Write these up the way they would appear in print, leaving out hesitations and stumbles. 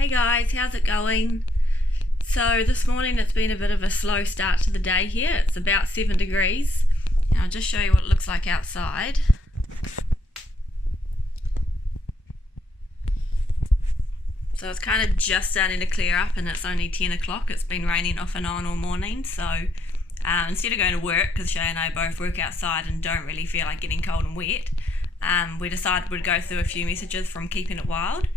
Hey guys, how's it going? So this morning it's been a bit of a slow start to the day here. It's about 7 degrees. And I'll just show you what it looks like outside. So it's kind of just starting to clear up and it's only 10 o'clock. It's been raining off and on all morning. So instead of going to work, because Shay and I both work outside and don't really feel like getting cold and wet, we decided we'd go through a few messages from Keeping It Wild.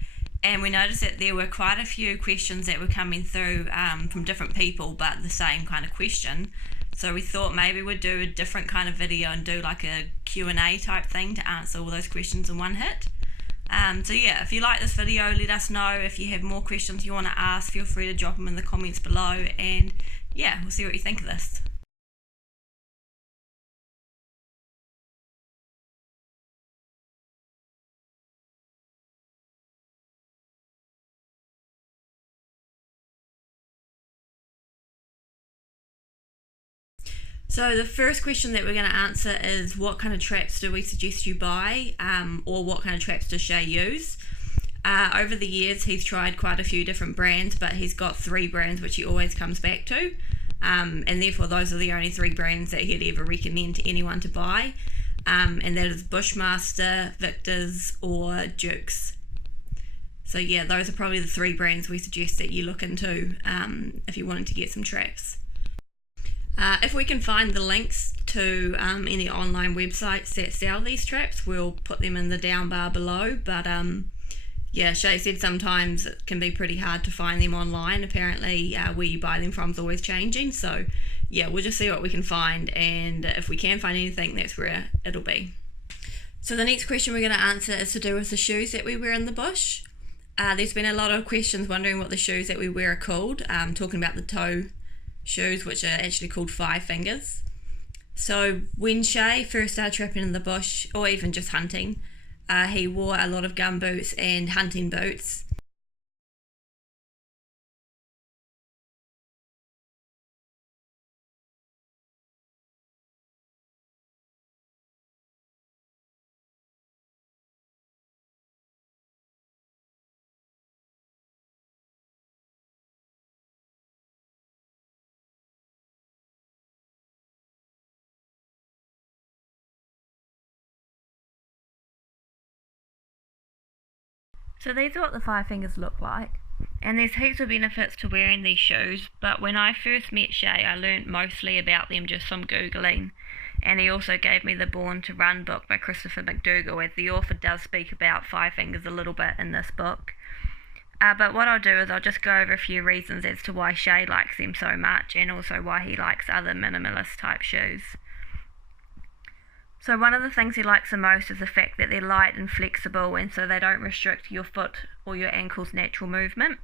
And we noticed that there were quite a few questions that were coming through from different people, but the same kind of question. So we thought maybe we'd do a different kind of video and do like a Q&A type thing to answer all those questions in one hit. So yeah, if you like this video, let us know. If you have more questions you want to ask, feel free to drop them in the comments below. And yeah, we'll see what you think of this. So the first question that we're going to answer is, what kind of traps do we suggest you buy, or what kind of traps does Shay use? Over the years he's tried quite a few different brands, but he's got 3 brands which he always comes back to, and therefore those are the only 3 brands that he'd ever recommend to anyone to buy, and that is Bushmaster, Victor's or Duke's. So yeah, those are probably the 3 brands we suggest that you look into if you're wanting to get some traps. If we can find the links to any online websites that sell these traps, we'll put them in the down bar below. But yeah, Shay said sometimes it can be pretty hard to find them online. Apparently where you buy them from is always changing. So yeah, we'll just see what we can find, and if we can find anything, that's where it'll be. So the next question we're going to answer is to do with the shoes that we wear in the bush. There's been a lot of questions wondering what the shoes that we wear are called, talking about the toe shoes, which are actually called 5 fingers. So when Shay first started trapping in the bush, or even just hunting, he wore a lot of gum boots and hunting boots. So these are what the 5 fingers look like, and there's heaps of benefits to wearing these shoes, but when I first met Shay I learnt mostly about them just from Googling, and he also gave me the Born to Run book by Christopher McDougall, as the author does speak about 5 fingers a little bit in this book. But what I'll do is I'll just go over a few reasons as to why Shay likes them so much, and also why he likes other minimalist type shoes. So one of the things he likes the most is the fact that they're light and flexible, and so they don't restrict your foot or your ankle's natural movement.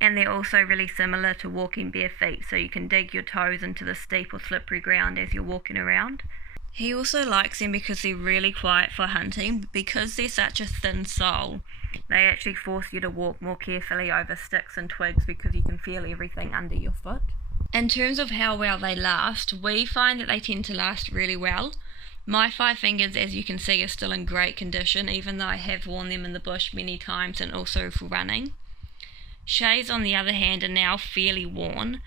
And they're also really similar to walking bare feet, so you can dig your toes into the steep or slippery ground as you're walking around. He also likes them because they're really quiet for hunting. Because they're such a thin sole, they actually force you to walk more carefully over sticks and twigs because you can feel everything under your foot. In terms of how well they last, we find that they tend to last really well. My 5 fingers, as you can see, are still in great condition, even though I have worn them in the bush many times and also for running. Shay's, on the other hand, are now fairly worn,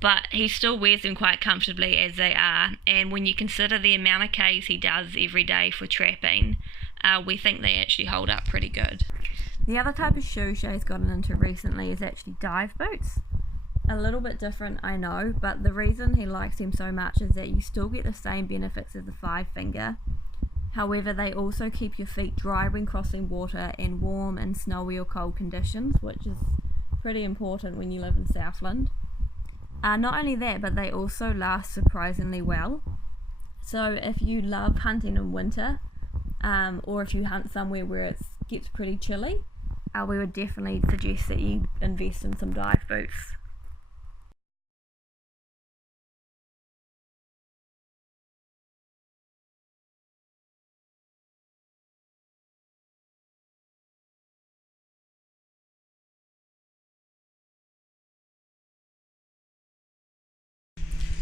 but he still wears them quite comfortably as they are, and when you consider the amount of Ks he does every day for trapping, we think they actually hold up pretty good. The other type of shoe Shay's gotten into recently is actually dive boots. A little bit different, I know, but the reason he likes them so much is that you still get the same benefits as the 5 finger. However, they also keep your feet dry when crossing water and warm in snowy or cold conditions, which is pretty important when you live in Southland. Not only that, but they also last surprisingly well. So if you love hunting in winter, or if you hunt somewhere where it gets pretty chilly, we would definitely suggest that you invest in some dive boots.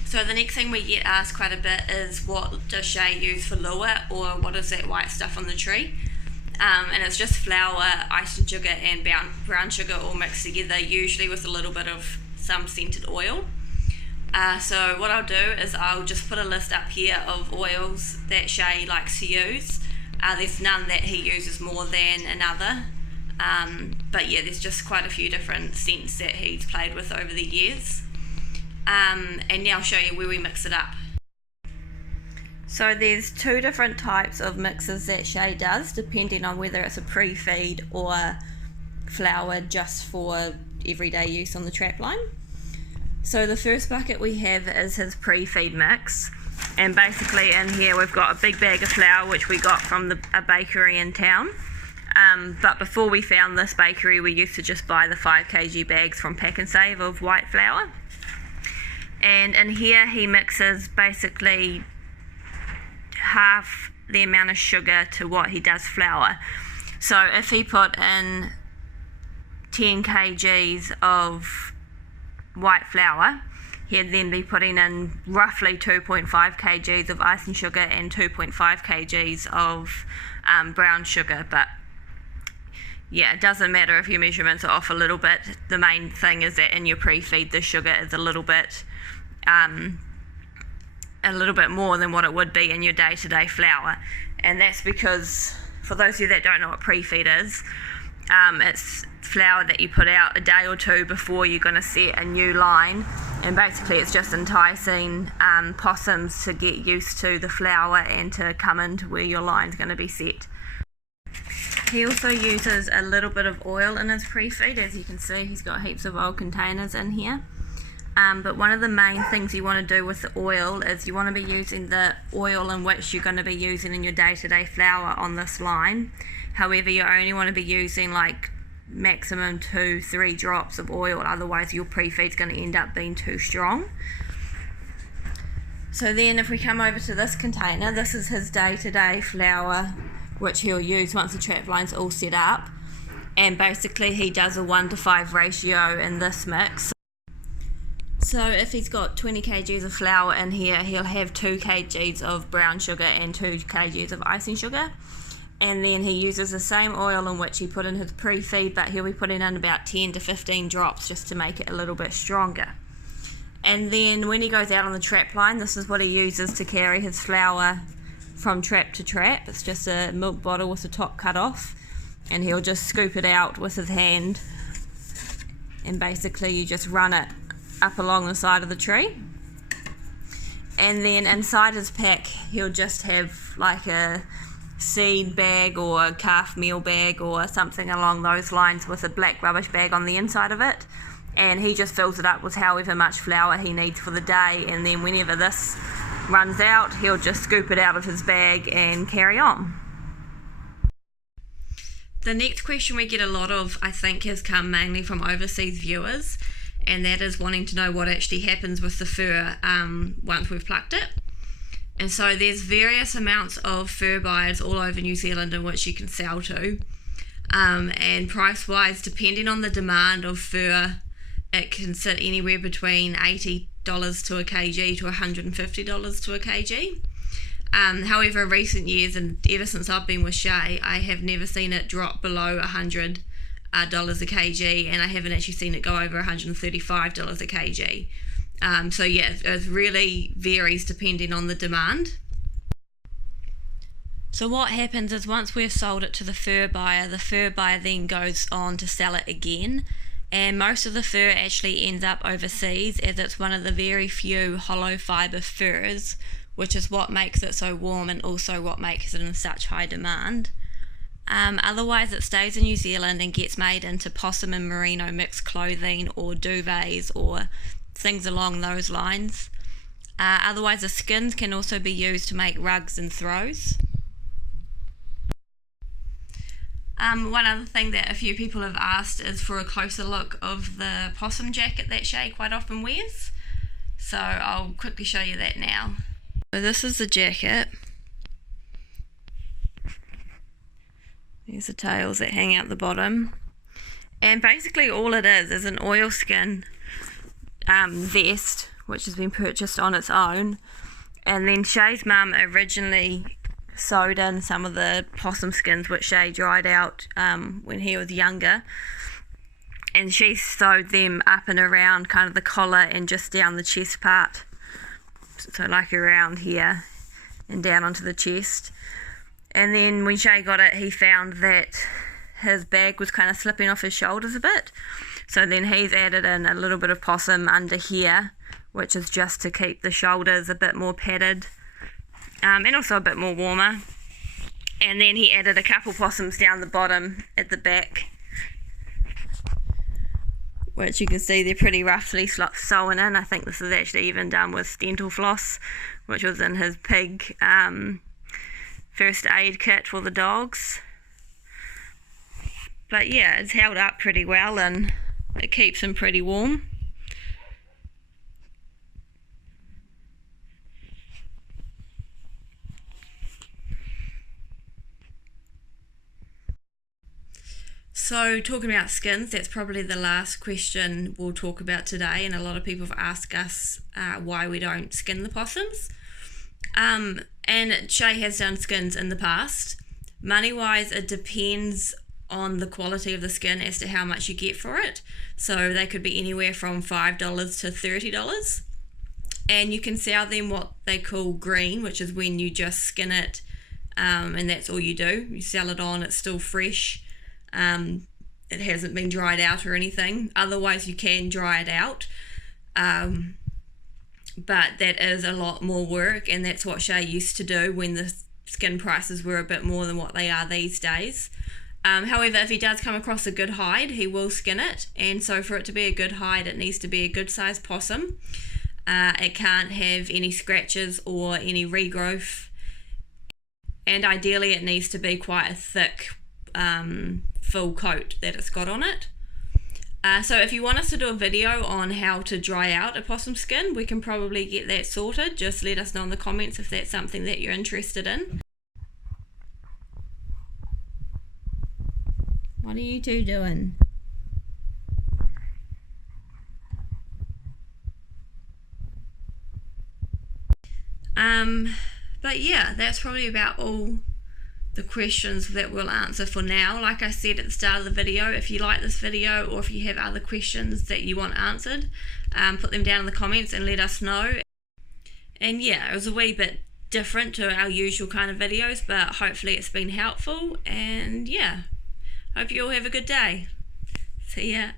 So the next thing we get asked quite a bit is, what does Shay use for lure, or what is that white stuff on the tree? and it's just flour, icing sugar and brown sugar all mixed together, usually with a little bit of some scented oil. So what I'll do is I'll just put a list up here of oils that Shay likes to use. There's none that he uses more than another, but yeah, there's just quite a few different scents that he's played with over the years. And now I'll show you where we mix it up. So there's two different types of mixes that Shay does, depending on whether it's a pre-feed or flour just for everyday use on the trap line. So the first bucket we have is his pre-feed mix, and basically in here we've got a big bag of flour which we got from a bakery in town. But before we found this bakery, we used to just buy the 5 kg bags from Pack and Save of white flour. And in here he mixes basically half the amount of sugar to what he does flour. So if he put in 10 kgs of white flour, he'd then be putting in roughly 2.5 kgs of icing sugar and 2.5 kgs of brown sugar. But yeah, it doesn't matter if your measurements are off a little bit. The main thing is that in your pre-feed the sugar is a little bit more than what it would be in your day-to-day flour. And that's because, for those of you that don't know what pre-feed is, it's flour that you put out a day or two before you're going to set a new line, and basically it's just enticing possums to get used to the flour and to come into where your line's going to be set. He also uses a little bit of oil in his pre-feed. As you can see, he's got heaps of old containers in here. But one of the main things you want to do with the oil is you want to be using the oil in which you're going to be using in your day-to-day flour on this line. However, you only want to be using like maximum 2-3 drops of oil, otherwise your pre-feed's going to end up being too strong. So then if we come over to this container, this is his day-to-day flour which he'll use once the trap line's all set up, and basically he does a 1:5 ratio in this mix. So if he's got 20 kgs of flour in here, he'll have 2 kgs of brown sugar and 2 kgs of icing sugar. And then he uses the same oil in which he put in his pre-feed, but he'll be putting in about 10 to 15 drops just to make it a little bit stronger. And then when he goes out on the trap line, this is what he uses to carry his flour from trap to trap. It's just a milk bottle with the top cut off, and he'll just scoop it out with his hand, and basically you just run it up along the side of the tree. And then inside his pack he'll just have like a seed bag or a calf meal bag or something along those lines with a black rubbish bag on the inside of it, and he just fills it up with however much flour he needs for the day, and then whenever this runs out he'll just scoop it out of his bag and carry on. The next question we get a lot of, I think, has come mainly from overseas viewers, and that is wanting to know what actually happens with the fur once we've plucked it. And so there's various amounts of fur buyers all over New Zealand in which you can sell to, and price wise, depending on the demand of fur, it can sit anywhere between $80 to a kg to $150 to a kg. However, in recent years, and ever since I've been with Shay, I have never seen it drop below $100 a kg, and I haven't actually seen it go over $135 a kg. So yeah, it really varies depending on the demand. So what happens is once we've sold it to the fur buyer then goes on to sell it again, and most of the fur actually ends up overseas, as it's one of the very few hollow fibre furs, which is what makes it so warm and also what makes it in such high demand. Otherwise it stays in New Zealand and gets made into possum and merino mixed clothing or duvets or things along those lines. Otherwise the skins can also be used to make rugs and throws. One other thing that a few people have asked is for a closer look of the possum jacket that Shay quite often wears. So I'll quickly show you that now. So this is the jacket. There's the tails that hang out the bottom. And basically all it is an oilskin vest, which has been purchased on its own. And then Shay's mum originally sewed in some of the possum skins which Shay dried out when he was younger, and she sewed them up and around kind of the collar and just down the chest part, so like around here and down onto the chest. And then when Shay got it, he found that his bag was kind of slipping off his shoulders a bit, so then he's added in a little bit of possum under here, which is just to keep the shoulders a bit more padded and also a bit more warmer. And then he added a couple possums down the bottom at the back, which you can see they're pretty roughly sewn in. I think this is actually even done with dental floss, which was in his pig first aid kit for the dogs. But yeah, it's held up pretty well and it keeps him pretty warm. So talking about skins, that's probably the last question we'll talk about today, and a lot of people have asked us why we don't skin the possums. And Shay has done skins in the past. Money wise, it depends on the quality of the skin as to how much you get for it. So they could be anywhere from $5 to $30, and you can sell them what they call green, which is when you just skin it and that's all you do. You sell it on, it's still fresh. It hasn't been dried out or anything. Otherwise you can dry it out, but that is a lot more work, and that's what Shay used to do when the skin prices were a bit more than what they are these days. However, if he does come across a good hide, he will skin it, and so for it to be a good hide, it needs to be a good sized possum. It can't have any scratches or any regrowth, and ideally it needs to be quite a thick full coat that it's got on it. So if you want us to do a video on how to dry out a possum skin, we can probably get that sorted. Just let us know in the comments if that's something that you're interested in. What are you two doing? But yeah, that's probably about all the questions that we'll answer for now. Like I said at the start of the video, if you like this video or if you have other questions that you want answered, put them down in the comments and let us know. And yeah, it was a wee bit different to our usual kind of videos, but hopefully it's been helpful, and yeah, hope you all have a good day. See ya.